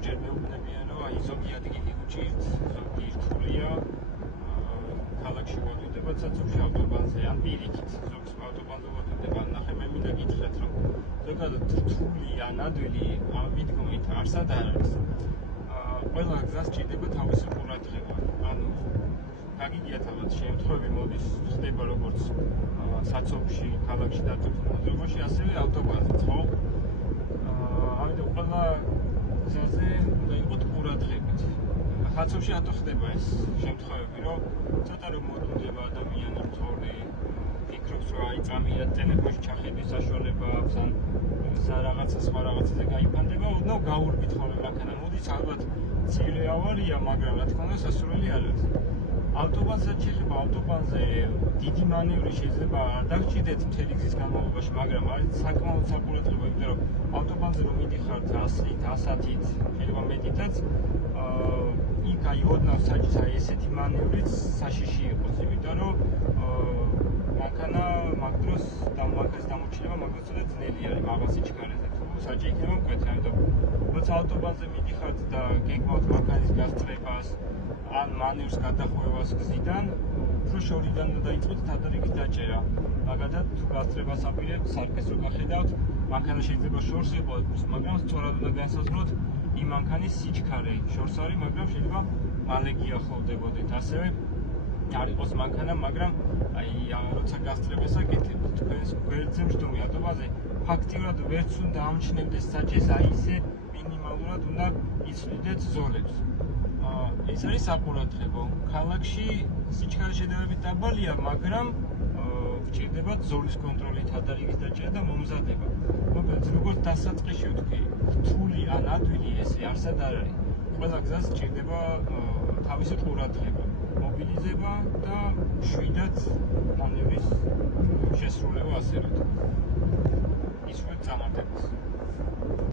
ზოგჯერ მეუბნებიან, რომ აი ზოგი ადგილი უჭირთ, ზოგი რთულია. ქალაქში ვადვიდებათ საცობში ავტობანზე ან პირიქით. ზოგს ავტობანზე ვადვიდება, ნახე მე მინდა გითხრათ, რომ ზოგადად რთული ან ადვილი მიდგომით არსად არ არის. ყველა გზას ჭირდება თავისი ყურადღება. ანუ გაგიგიათ ალბათ შემთხვევები მოდის ხდება როგორც საცობში, ქალაქში დაწესებულ მოძრაობაში, ასევე ავტობანზეც, ხო? ამიტომ ყველა გზაზე უნდა იყოთ ყურადღებით. საცობში რატო ხდება ეს შემთხვევები, რომ ცოტა რომ მოდუნდება ადამიანი მძღოლი, ფიქრობს, რომ აი წამია ტელეფონში ჩახედვის საშუალება აქვს, ან რაღაცა სხვა რაღაცაზე გაიფანტება, ოდნავ გაურბით ხოლმე მანქანა. მოდის ალბათ მცირე ავარია, მაგრამ რა თქმა უნდა სასურველი არ არის. ავტობანსაც შეიძლება ავტობანზე დიდი მანევრი შეიძლება არ დაგჭირდეთ მთელი გზის განმავლობაში, მაგრამ არის საკმაოდ საყურადღებო, იმიტომ რომ ავტობანზე რომ მიდიხართ 100-ით, 110-ით, შეიძლება მეტითაც, იქ აი ოდნავ საჭირს აი ესეთი მანევრიც საშიში იყოს, იმიტომ რომ მანქანა მაგ დროს მანქანის დამორჩილება მაგ დროს ცოტა ძნელი არის მაღალ სიჩქარეზე. თუ საჭი იქნება მკვეთრი, ამიტომ როცა ავტობანზე მიდიხართ და გეგმავთ მანქანის გასწრებას ან მანევრს გადახვევას გზიდან, უფრო შორიდან უნდა დაიწყოთ თადარიგის დაჭერა. მაგალითად, თუ გასწრებას აპირებთ, სარკეს რო გახედავთ, მანქანა შეიძლება შორს იყოს, მაგრამ სწორად უნდა განსაზღვროთ იმ მანქანის სიჩქარე. შორს არის, მაგრამ შეიძლება მალე გიახლოვდებოდეთ. ასევე არ იყოს მანქანა, მაგრამ აი როცა გასწრებას აკეთებთ, თქვენს გვერდზე მჯდომი ავტობანზე ფაქტიურად ვერც უნდა ამჩნევდეს საჭეს, აი ისე მინიმალურად უნდა იცვლიდეთ ზოლებს. ეს არის საყურადღებო. ქალაქში სიჩქარე შედარებით დაბალია, მაგრამ გჭირდებათ ზოლის კონტროლი, თადარიგის დაჭერა და მომზადება. მოკლედ, როგორც დასაწყისში ვთქვი, რთული ან ადვილი ესე არსად არ არის. ყველა გზას სჭირდება თავისი ყურადღება, მობილიზება და შვიდად მანევრის შესრულება ასე ვთქვი. ისვე წამატებას.